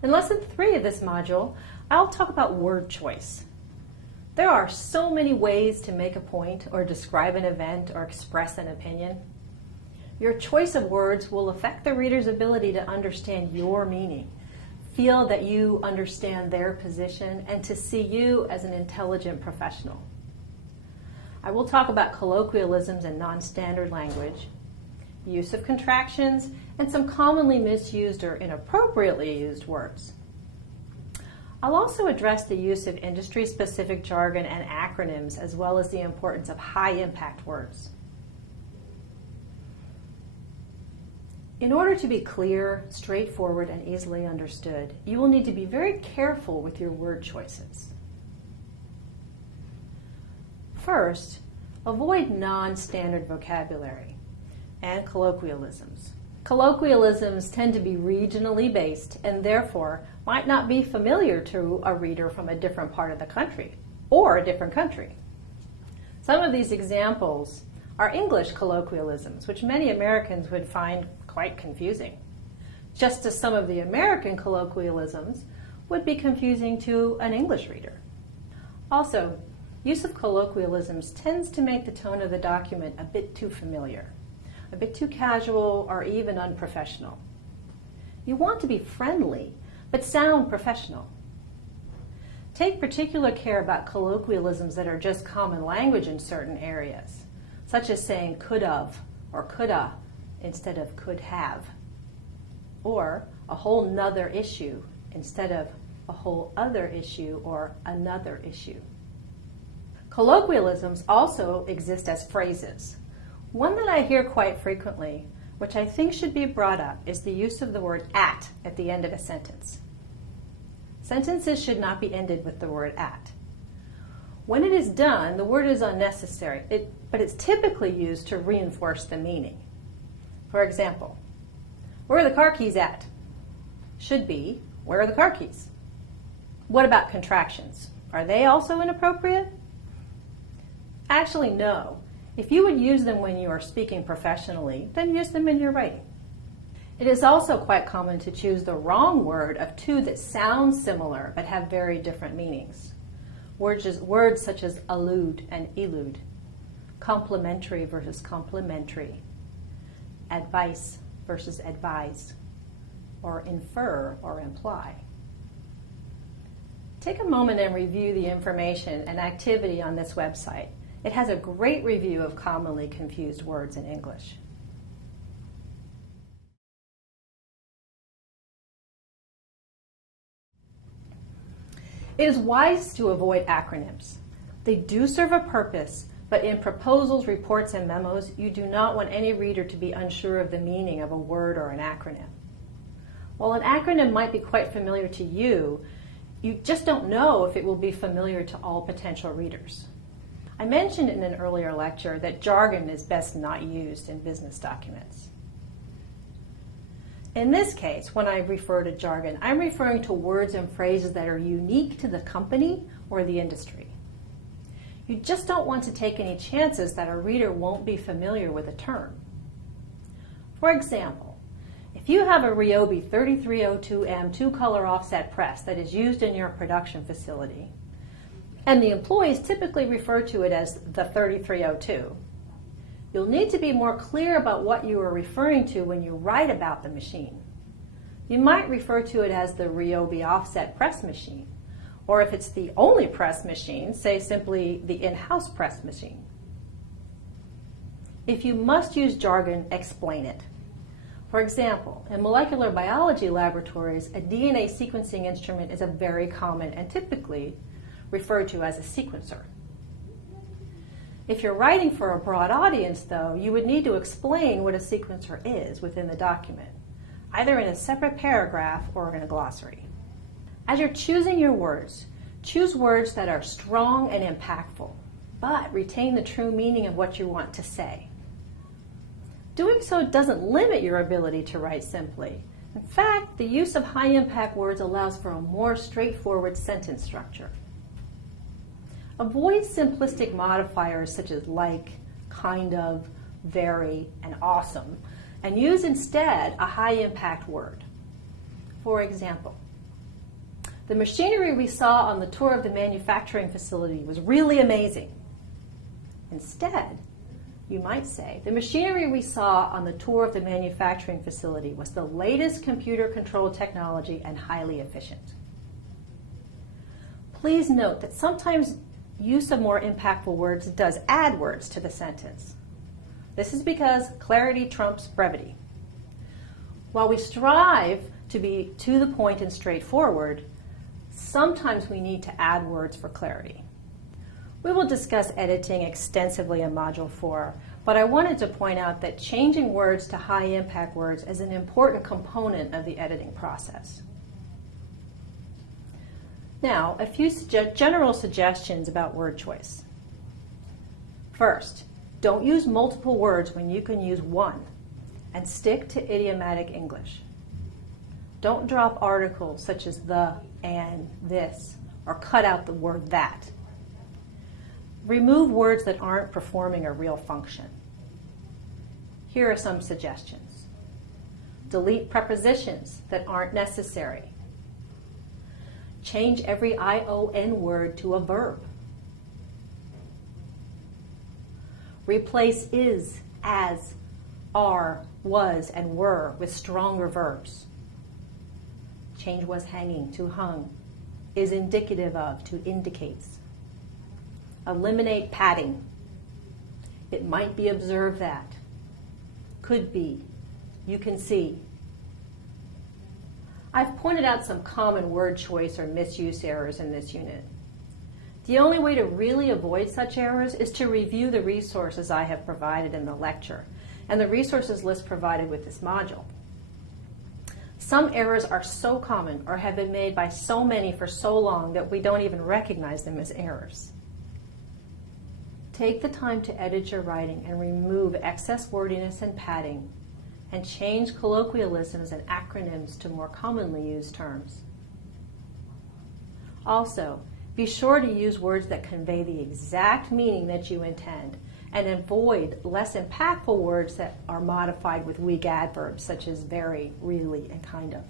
In Lesson 3 of this module, I'll talk about word choice. There are so many ways to make a point or describe an event or express an opinion. Your choice of words will affect the reader's ability to understand your meaning, feel that you understand their position, and to see you as an intelligent professional. I will talk about colloquialisms and non-standard language, use of contractions, and some commonly misused or inappropriately used words. I'll also address the use of industry-specific jargon and acronyms, as well as the importance of high-impact words. In order to be clear, straightforward, and easily understood, you will need to be very careful with your word choices. First, avoid non-standard vocabulary and colloquialisms. Colloquialisms tend to be regionally based and therefore might not be familiar to a reader from a different part of the country or a different country. Some of these examples are English colloquialisms, which many Americans would find quite confusing, just as some of the American colloquialisms would be confusing to an English reader. Also, use of colloquialisms tends to make the tone of the document a bit too familiar, a bit too casual, or even unprofessional. You want to be friendly, but sound professional. Take particular care about colloquialisms that are just common language in certain areas, such as saying could've or coulda instead of could have, or a whole nother issue instead of a whole other issue or another issue. Colloquialisms also exist as phrases. One that I hear quite frequently, which I think should be brought up, is the use of the word at the end of a sentence. Sentences should not be ended with the word at. When it is done, the word is unnecessary, but it's typically used to reinforce the meaning. For example, where are the car keys at? Should be, where are the car keys? What about contractions? Are they also inappropriate? Actually, no. If you would use them when you are speaking professionally, then use them in your writing. It is also quite common to choose the wrong word of two that sound similar but have very different meanings. Words such as allude and elude, complementary versus complementary, advice versus advise, or infer or imply. Take a moment and review the information and activity on this website. It has a great review of commonly confused words in English. It is wise to avoid acronyms. They do serve a purpose, but in proposals, reports, and memos, you do not want any reader to be unsure of the meaning of a word or an acronym. While an acronym might be quite familiar to you, you just don't know if it will be familiar to all potential readers. I mentioned in an earlier lecture that jargon is best not used in business documents. In this case, when I refer to jargon, I'm referring to words and phrases that are unique to the company or the industry. You just don't want to take any chances that a reader won't be familiar with a term. For example, if you have a Ryobi 3302M two-color offset press that is used in your production facility, and the employees typically refer to it as the 3302, you'll need to be more clear about what you are referring to when you write about the machine. You might refer to it as the Ryobi offset press machine, or if it's the only press machine, say simply the in-house press machine. If you must use jargon, explain it. For example, in molecular biology laboratories, a DNA sequencing instrument is a very common and typically referred to as a sequencer. If you're writing for a broad audience, though, you would need to explain what a sequencer is within the document, either in a separate paragraph or in a glossary. As you're choosing your words, choose words that are strong and impactful, but retain the true meaning of what you want to say. Doing so doesn't limit your ability to write simply. In fact, the use of high-impact words allows for a more straightforward sentence structure. Avoid simplistic modifiers such as like, kind of, very, and awesome, and use instead a high-impact word. For example, The machinery we saw on the tour of the manufacturing facility was really amazing. Instead, you might say, the machinery we saw on the tour of the manufacturing facility was the latest computer-controlled technology and highly efficient. Please note that sometimes use of more impactful words does add words to the sentence. This is because clarity trumps brevity. While we strive to be to the point and straightforward, sometimes we need to add words for clarity. We will discuss editing extensively in Module 4, but I wanted to point out that changing words to high-impact words is an important component of the editing process. Now, a few general suggestions about word choice. First, don't use multiple words when you can use one, and stick to idiomatic English. Don't drop articles such as the, and, this, or cut out the word that. Remove words that aren't performing a real function. Here are some suggestions. Delete prepositions that aren't necessary. Change every ION word to a verb. Replace is, as, are, was, and were with stronger verbs. Change was hanging to hung, is indicative of to indicates. Eliminate padding. It might be observed that. Could be. You can see. I've pointed out some common word choice or misuse errors in this unit. The only way to really avoid such errors is to review the resources I have provided in the lecture and the resources list provided with this module. Some errors are so common or have been made by so many for so long that we don't even recognize them as errors. Take the time to edit your writing and remove excess wordiness and padding, and change colloquialisms and acronyms to more commonly used terms. Also, be sure to use words that convey the exact meaning that you intend, and avoid less impactful words that are modified with weak adverbs such as very, really, and kind of.